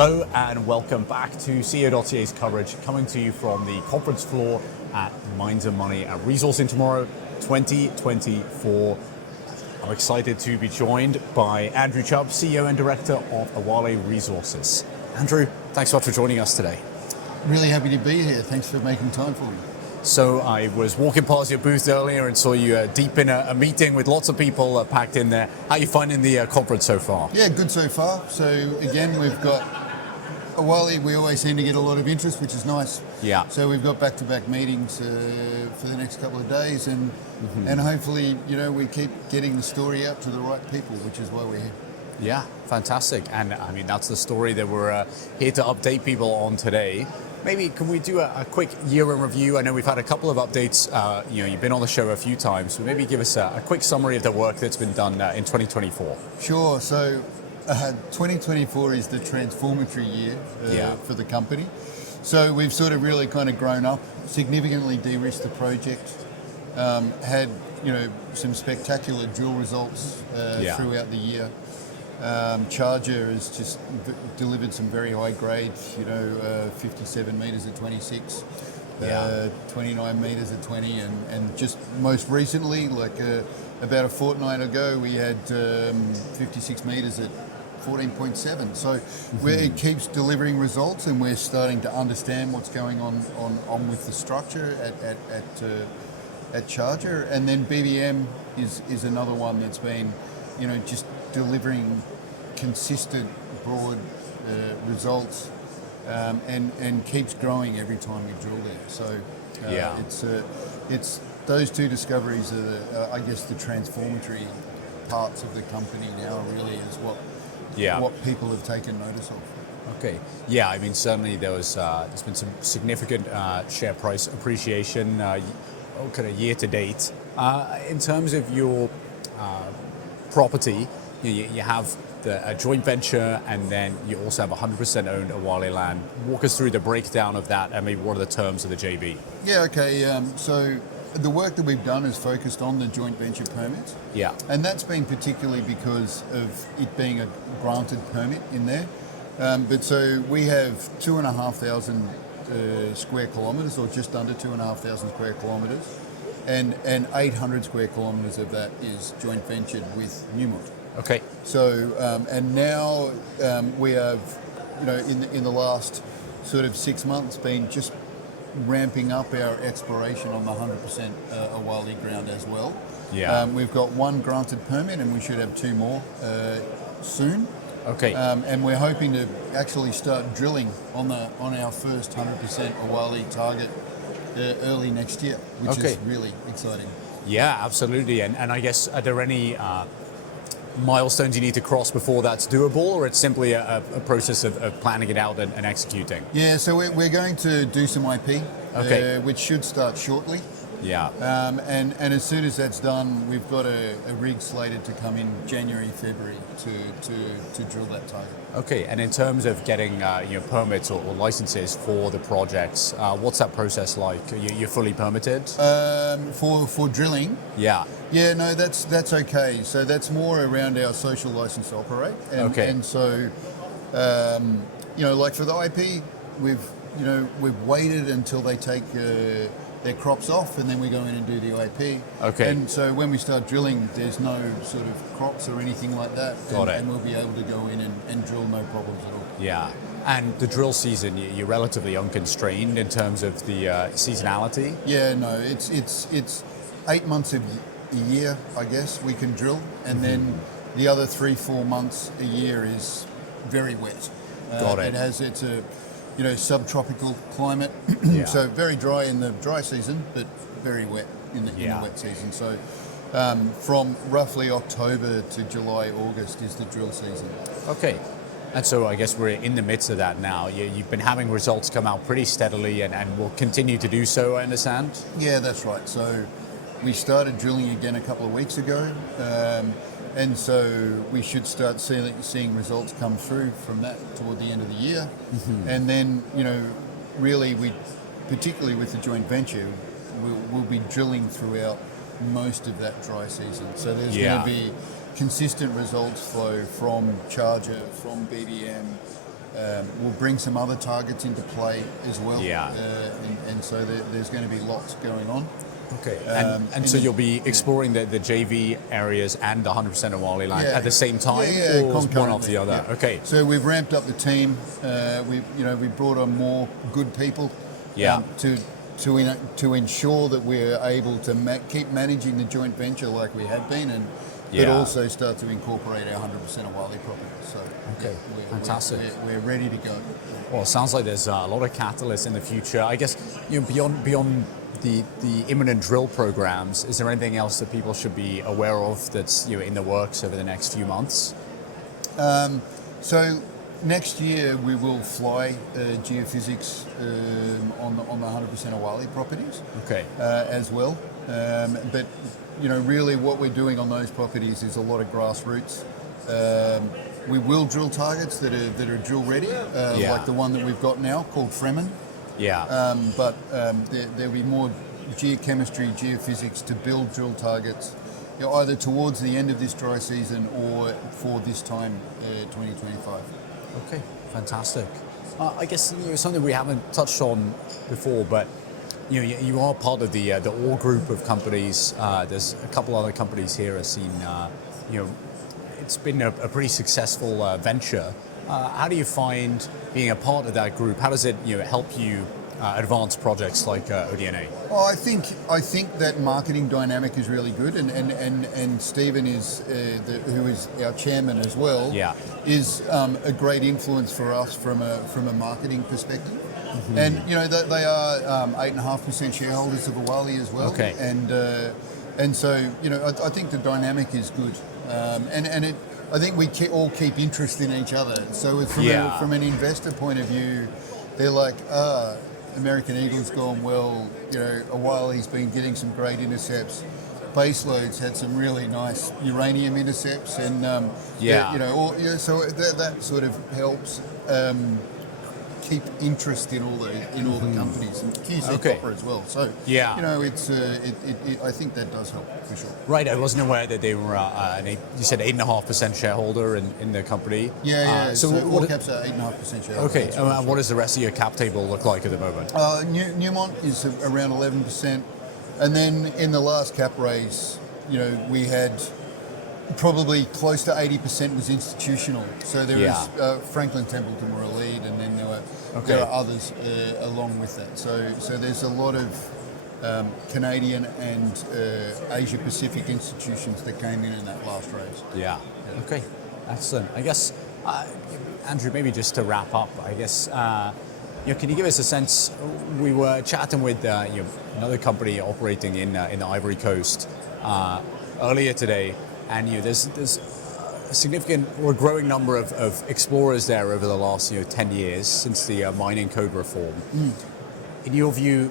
Hello and welcome back to CEO.CA's coverage, coming to you from the conference floor at Minds and Money at Resourcing Tomorrow 2024. I'm excited to be joined by Andrew Chubb, CEO and Director of Awalé Resources. Andrew, thanks so much for joining us today. Really happy to be here. Thanks for making time for me. So I was walking past your booth earlier and saw you deep in a meeting with lots of people packed in there. How are you finding the conference so far? Yeah, good so far. So again, we've got Awalé. We always seem to get a lot of interest, which is nice. Yeah. So we've got back-to-back meetings for the next couple of days, and hopefully, we keep getting the story out to the right people, which is why we're here. Yeah, fantastic. And I mean, that's the story that we're here to update people on today. Maybe can we do a quick year in review? I know we've had a couple of updates. You've been on the show a few times, so maybe give us a quick summary of the work that's been done in 2024. Sure. So 2024 is the transformatory year for the company. So we've sort of really kind of grown up, significantly de-risked the project, had some spectacular drill results throughout the year. Charger has just delivered some very high grade, 57 meters at 26, 29 meters at 20, and just most recently, about a fortnight ago, we had 56 meters at 14.7. So it keeps delivering results, and we're starting to understand what's going on with the structure at Charger, and then BBM is another one that's been, just delivering consistent, broad results, and keeps growing every time we drill there. So it's those two discoveries are I guess the transformatory parts of the company now. Really is what people have taken notice of. Okay. Yeah, I mean, certainly there's been some significant share price appreciation kind of year to date. In terms of your property, you have a joint venture, and then you also have 100% owned Awalé land. Walk us through the breakdown of that, and maybe what are the terms of the JV? Yeah, okay. So the work that we've done is focused on the joint venture permits. Yeah. And that's been particularly because of it being a granted permit in there. But so we have 2,500 square kilometres, or just under 2,500 square kilometres, and 800 square kilometres of that is joint ventured with Newmont. Okay. So and now we have, in the last sort of 6 months, been just ramping up our exploration on the 100% Awalé ground as well. Yeah. We've got one granted permit, and we should have two more soon. Okay. And we're hoping to actually start drilling on our first 100% Awalé target early next year, which is really exciting. Yeah, absolutely. And I guess, are there any milestones you need to cross before that's doable, or it's simply a process of planning it out and executing? Yeah, so we're going to do some IP, which should start shortly. Yeah. And as soon as that's done, we've got a rig slated to come in January, February to drill that target. Okay, and in terms of getting permits or licenses for the projects, what's that process like? You're fully permitted? For drilling? Yeah. Yeah, no, that's okay. So that's more around our social license to operate. And so, like for the IP, we've waited until they take their crops off, and then we go in and do the IP. Okay. And so when we start drilling, there's no sort of crops or anything like that. Got it. And we'll be able to go in and drill no problems at all. Yeah. And the drill season, you're relatively unconstrained in terms of the seasonality? Yeah, no, it's 8 months of a year, I guess, we can drill, and then the other 3-4 months a year is very wet. Got it. It's a subtropical climate, so very dry in the dry season, but very wet in the wet season. So from roughly October to July, August is the drill season. Okay. And so I guess we're in the midst of that now. You've been having results come out pretty steadily, and will continue to do so, I understand? Yeah, that's right. So we started drilling again a couple of weeks ago, and so we should start seeing results come through from that toward the end of the year. And then, really, particularly with the joint venture, we'll be drilling throughout most of that dry season. So there's going to be consistent results flow from Charger, from BBM, we'll bring some other targets into play as well. Yeah. And so there's going to be lots going on. Okay, and so you'll be exploring the JV areas and the 100% Awalé land at the same time, or one after the other? Yeah. Okay. So we've ramped up the team. We brought on more good people. To ensure that we're able to keep managing the joint venture like we have been, but also start to incorporate our 100% Awalé properties. So fantastic. We're ready to go. Well, it sounds like there's a lot of catalysts in the future. I guess beyond the imminent drill programs, is there anything else that people should be aware of that's in the works over the next few months? So next year we will fly geophysics on the 100% Awalé properties. Okay. As well, but really what we're doing on those properties is a lot of grassroots. We will drill targets that are drill ready, like the one that we've got now called Fremen. Yeah. But there'll be more geochemistry, geophysics to build drill targets, either towards the end of this dry season or for this time, 2025. Okay, fantastic. I guess something we haven't touched on before, but you are part of the All group of companies. There's a couple other companies here I've seen. It's been a pretty successful venture. How do you find being a part of that group? How does it help you advance projects like Odienné? Well, I think that marketing dynamic is really good, and Stephen is who is our chairman as well. Yeah. Is a great influence for us from a marketing perspective. Mm-hmm. And they are 8.5% shareholders of Awalé as well. Okay. And so I think the dynamic is good, I think we all keep interest in each other. So from an investor point of view, they're like, American Eagle's gone well. Awalé's been getting some great intercepts. Baseload's had some really nice uranium intercepts, and so that sort of helps keep interest in all the companies, and QC Copper as well. So it's I think that does help for sure. Right, I wasn't aware that they were. You said 8.5% shareholder in the company. So all caps are 8.5% shareholder. Okay, and what does the rest of your cap table look like at the moment? Newmont is around 11%, and then in the last cap raise, we had probably close to 80% was institutional. So there was Franklin Templeton were a lead, and then there are others along with that. So there's a lot of Canadian and Asia Pacific institutions that came in that last raise. Yeah. Okay. Excellent. I guess, Andrew, maybe just to wrap up, I guess, can you give us a sense? We were chatting with another company operating in the Ivory Coast earlier today. And there's a significant or growing number of explorers there over the last 10 years since the mining code reform. In your view,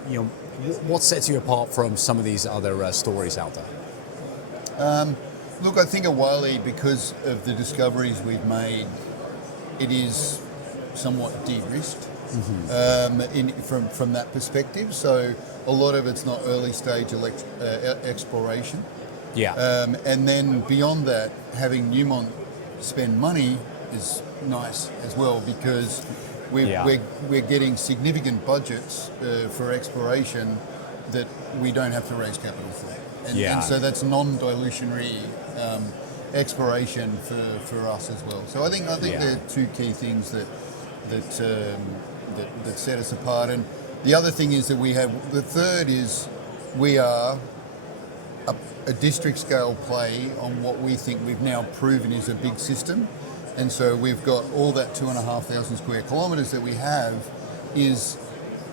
what sets you apart from some of these other stories out there? Look, I think Awalé, because of the discoveries we've made, it is somewhat de-risked from that perspective. So a lot of it's not early stage exploration. Yeah. And then beyond that, having Newmont spend money is nice as well, because we're getting significant budgets for exploration that we don't have to raise capital for. And so that's non-dilutionary exploration for us as well. So I think there are two key things that set us apart. And the other thing is that the third is we are a district scale play on what we think we've now proven is a big system. And so we've got all that 2,500 square kilometres that we have is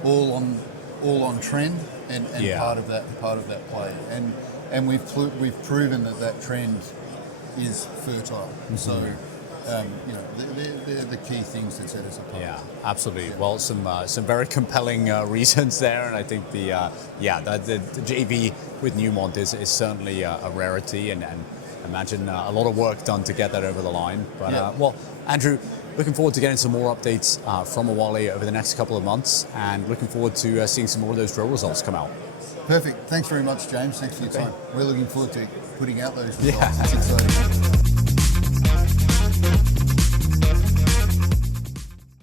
all on trend and part of that play. And we've proven that trend is fertile. Mm-hmm. So they're the key things that set us apart. Yeah, absolutely. Yeah. Well, some very compelling reasons there, and I think the JV with Newmont is certainly a rarity, and imagine a lot of work done to get that over the line. But well, Andrew, looking forward to getting some more updates from Awalé over the next couple of months, and looking forward to seeing some more of those drill results come out. Perfect. Thanks very much, James. Thanks for your time. We're looking forward to putting out those results. Yeah. It's exciting.